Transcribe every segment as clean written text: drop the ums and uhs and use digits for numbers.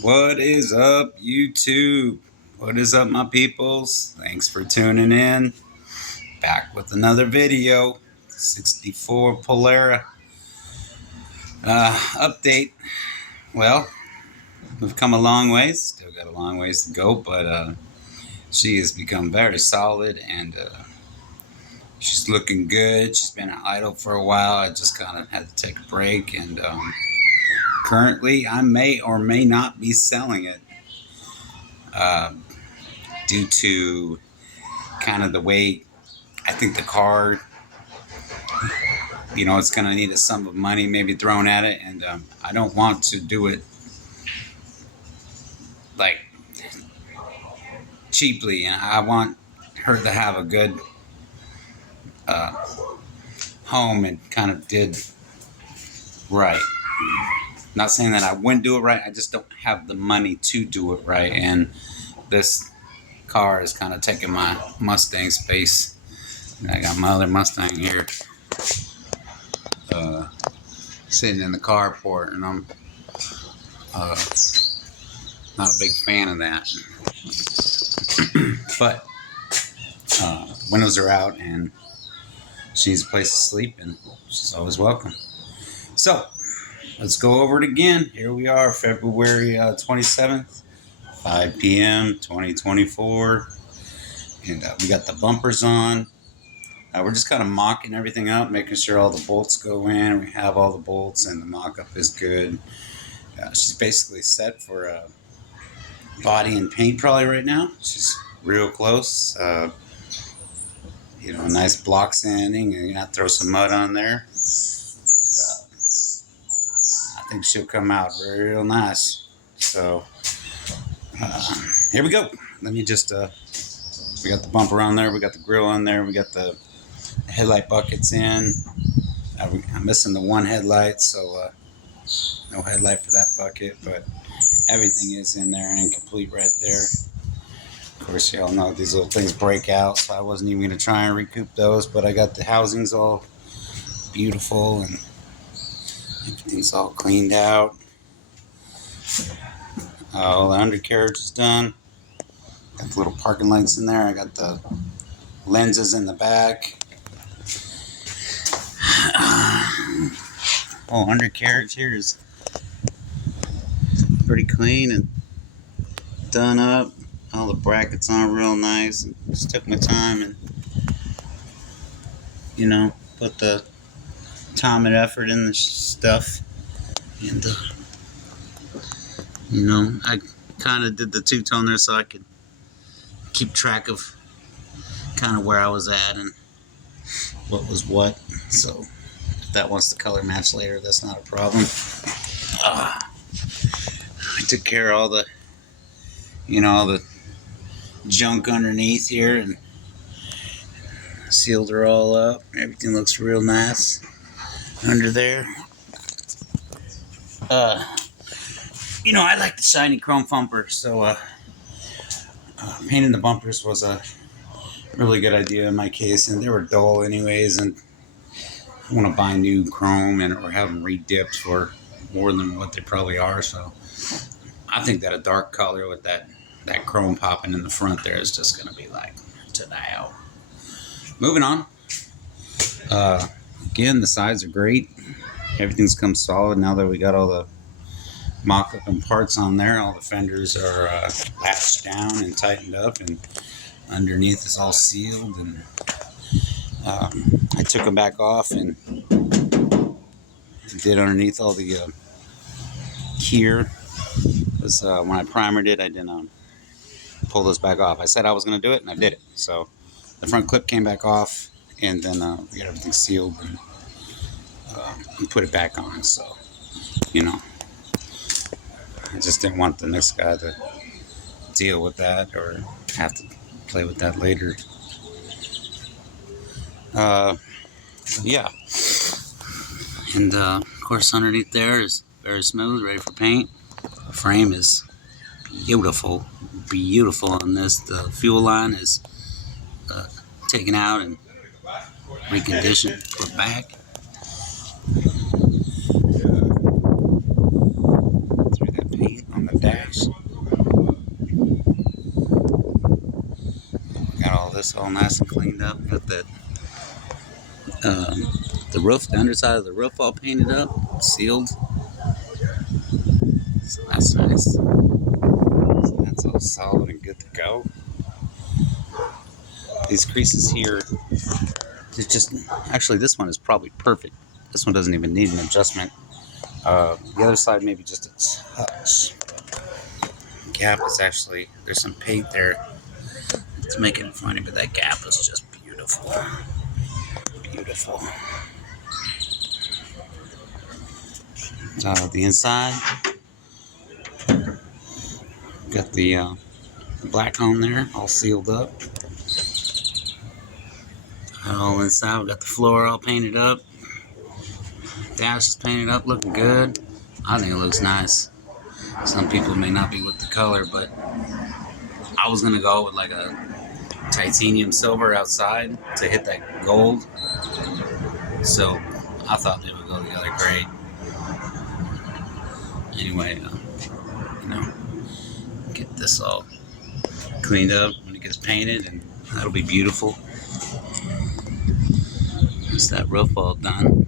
What is up, YouTube? What is up, my peoples? Thanks for tuning in. Back with another video. 64 Polara update. Well, we've come a long ways. Still got a long ways to go, but she has become very solid and she's looking good. She's been idle for a while. I just kind of had to take a break, and currently I may or may not be selling it. Due to kind of the way I think the car, it's going to need a sum of money maybe thrown at it, and I don't want to do it like cheaply, and I want her to have a good uh, home and kind of did right. Not saying that I wouldn't do it right, I just don't have the money to do it right, and this car is kind of taking my Mustang space. I got my other Mustang here sitting in the carport, and I'm not a big fan of that. But windows are out, and she's a place to sleep, and she's always welcome. So let's go over it again. Here we are, February 27th, 5 p.m., 2024. And we got the bumpers on. We're just kind of mocking everything up, making sure all the bolts go in. We have all the bolts, and the mock-up is good. She's basically set for body and paint probably right now. She's real close. A nice block sanding, and throw some mud on there. And I think she'll come out real nice. So here we go. Let me just, we got the bumper on there. We got the grill on there. We got the headlight buckets in. I'm missing the one headlight, so no headlight for that bucket, but everything is in there and complete right there. Of course, y'all know these little things break out, so I wasn't even going to try and recoup those, but I got the housings all beautiful and everything's all cleaned out. All the undercarriage is done. Got the little parking lights in there. I got the lenses in the back. Undercarriage here is pretty clean and done up. All the brackets on real nice. And just took my time and put the time and effort in the stuff. And I kind of did the two-tone there so I could keep track of kind of where I was at and what was what. So if that wants to color match later, that's not a problem. I took care of all the the junk underneath here and sealed her all up. Everything looks real nice under there. I like the shiny chrome bumper, so painting the bumpers was a really good idea in my case, and they were dull anyways, and I want to buy new chrome or have them re-dipped for more than what they probably are, so I think that a dark color with that chrome popping in the front there is just going to be like to now. Moving on. Again, the sides are great. Everything's come solid now that we got all the mock-up and parts on there. All the fenders are latched down and tightened up, and underneath is all sealed. And I took them back off and did underneath all the here. Because when I primered it, I didn't pull this back off. I said I was going to do it, and I did it. So the front clip came back off, and then we got everything sealed and put it back on. So, I just didn't want the next guy to deal with that or have to play with that later. Yeah. And of course, underneath there is very smooth, ready for paint. The frame is beautiful on this. The fuel line is taken out and reconditioned, put back. Threw that paint on the dash. Got all this all nice and cleaned up. Got the roof, the underside of the roof all painted up, sealed. So that's nice. So that's all solid and good to go. These creases here, it's just, actually this one is probably perfect. This one doesn't even need an adjustment. The other side maybe just a touch. Gap is actually, there's some paint there. It's making it funny, but that gap is just beautiful. Beautiful. The inside, got the black on there, all sealed up. All inside, we got the floor all painted up. Dash is painted up, looking good. I think it looks nice. Some people may not be with the color, but I was gonna go with like a titanium silver outside to hit that gold. So I thought they would go together great. Anyway, get this all cleaned up when it gets painted, and that'll be beautiful. Once that roof all done,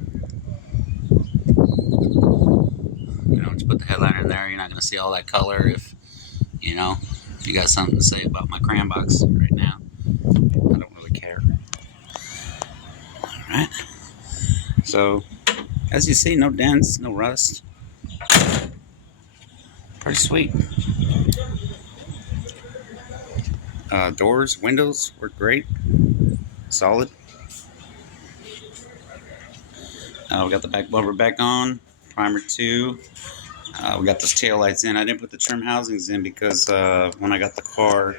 just put the headliner in there. You're not going to see all that color if you got something to say about my crayon box right now. I don't really care. Alright. So, as you see, no dents, no rust. Pretty sweet. Doors, windows work great. Solid. We got the back bumper back on. Primer 2. We got those tail lights in. I didn't put the trim housings in because when I got the car,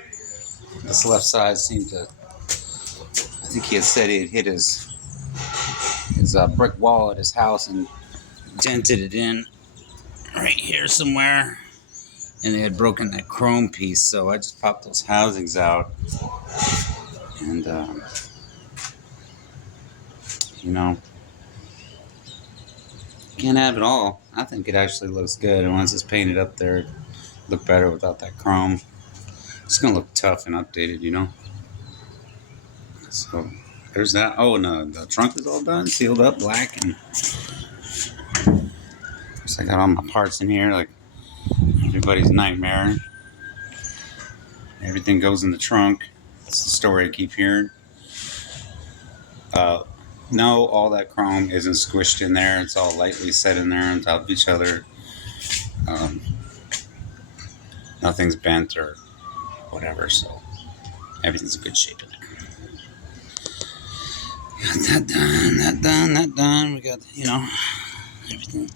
this left side seemed to, I think he had said he had hit his brick wall at his house and dented it in right here somewhere, and they had broken that chrome piece, so I just popped those housings out, and can't have it all. I think it actually looks good, and once it's painted up there, it'll look better without that chrome. It's gonna look tough and updated, So there's that. Oh, and the trunk is all done, sealed up, black, and I got all my parts in here, like everybody's nightmare. Everything goes in the trunk. It's the story I keep hearing. No, all that chrome isn't squished in there. It's all lightly set in there on top of each other. Nothing's bent or whatever, so everything's in good shape in there. Got that done. We got, everything.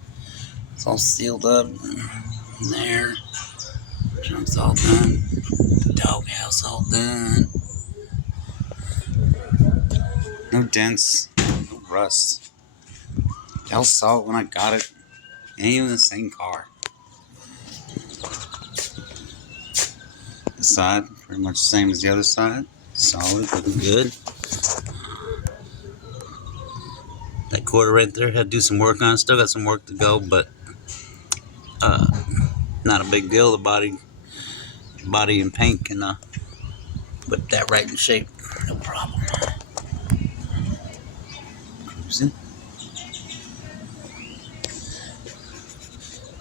It's all sealed up in there. Trunk's all done. Doghouse all done. No dents, no rust. I saw it when I got it. Ain't even the same car. This side, pretty much the same as the other side. Solid, looking good. That quarter right there had to do some work on it. Still got some work to go, but not a big deal. The body and paint can put that right in shape. No problem. Cruising.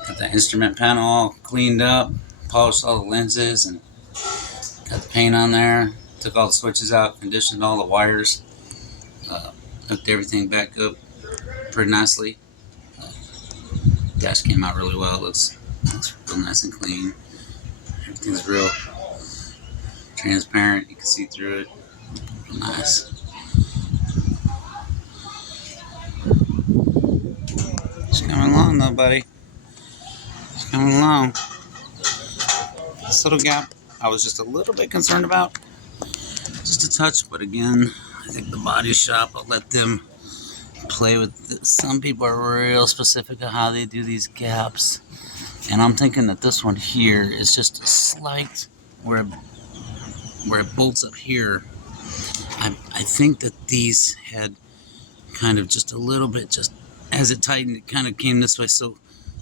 Got the instrument panel all cleaned up, polished all the lenses, and got the paint on there. Took all the switches out, conditioned all the wires, hooked everything back up pretty nicely. Dash came out really well. Looks real nice and clean. Everything's real transparent. You can see through it. Real nice. It's coming along though, buddy. It's coming along. This little gap I was just a little bit concerned about. Just a touch, but again, I think the body shop, I'll let them play with it. Some people are real specific on how they do these gaps. And I'm thinking that this one here is just a slight, where it bolts up here. I think that these had kind of just a little bit, just as it tightened, it kind of came this way. So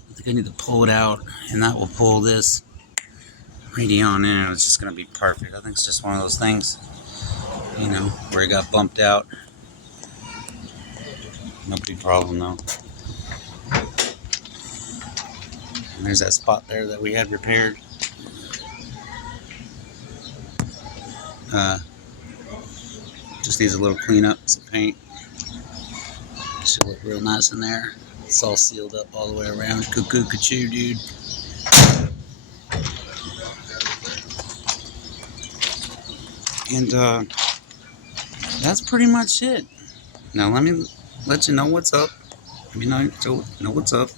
I think I need to pull it out, and that will pull this radio on in, it was just gonna be perfect. I think it's just one of those things, you know, where it got bumped out. No big problem though. And there's that spot there that we had repaired. Just needs a little cleanup, some paint. Should look real nice in there. It's all sealed up all the way around. Cuckoo, cuckoo, dude. And that's pretty much it. Now let me let you know what's up. Let me know what's up.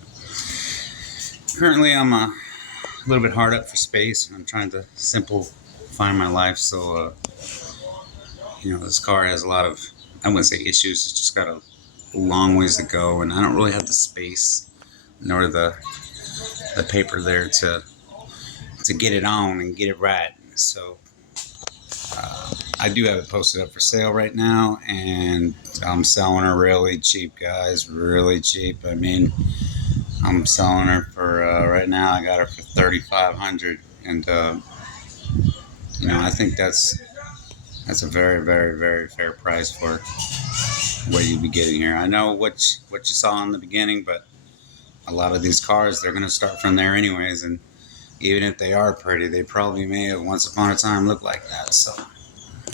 Currently, I'm a little bit hard up for space. I'm trying to simplify my life, so you know, this car has a lot of, I wouldn't say issues. It's just got a long ways to go, and I don't really have the space nor the paper there to get it on and get it right. So I do have it posted up for sale right now, and I'm selling her really cheap, guys. Really cheap. I mean, I'm selling her for right now. I got her for $3,500, and you know, I think that's a very, very, very fair price for what you'd be getting here. I know what you saw in the beginning, but a lot of these cars, they're going to start from there anyways, and even if they are pretty, they probably may have once upon a time looked like that. So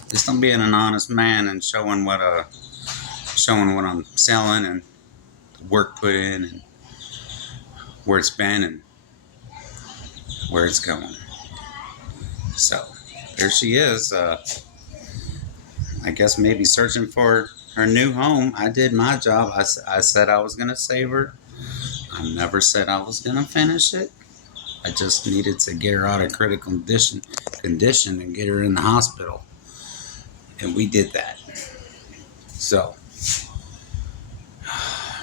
just I'm being an honest man and showing what I'm selling and the work put in and where it's been and where it's going. So there she is. I guess maybe searching for her new home. I did my job. I said I was going to save her. I never said I was going to finish it. I just needed to get her out of critical condition and get her in the hospital. And we did that. So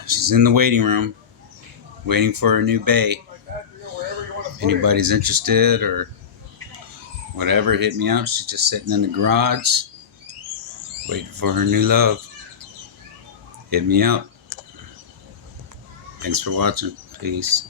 she's in the waiting room, waiting for her new bay. If anybody's interested or whatever, hit me up. She's just sitting in the garage, waiting for her new love. Hit me up. Thanks for watching. Peace.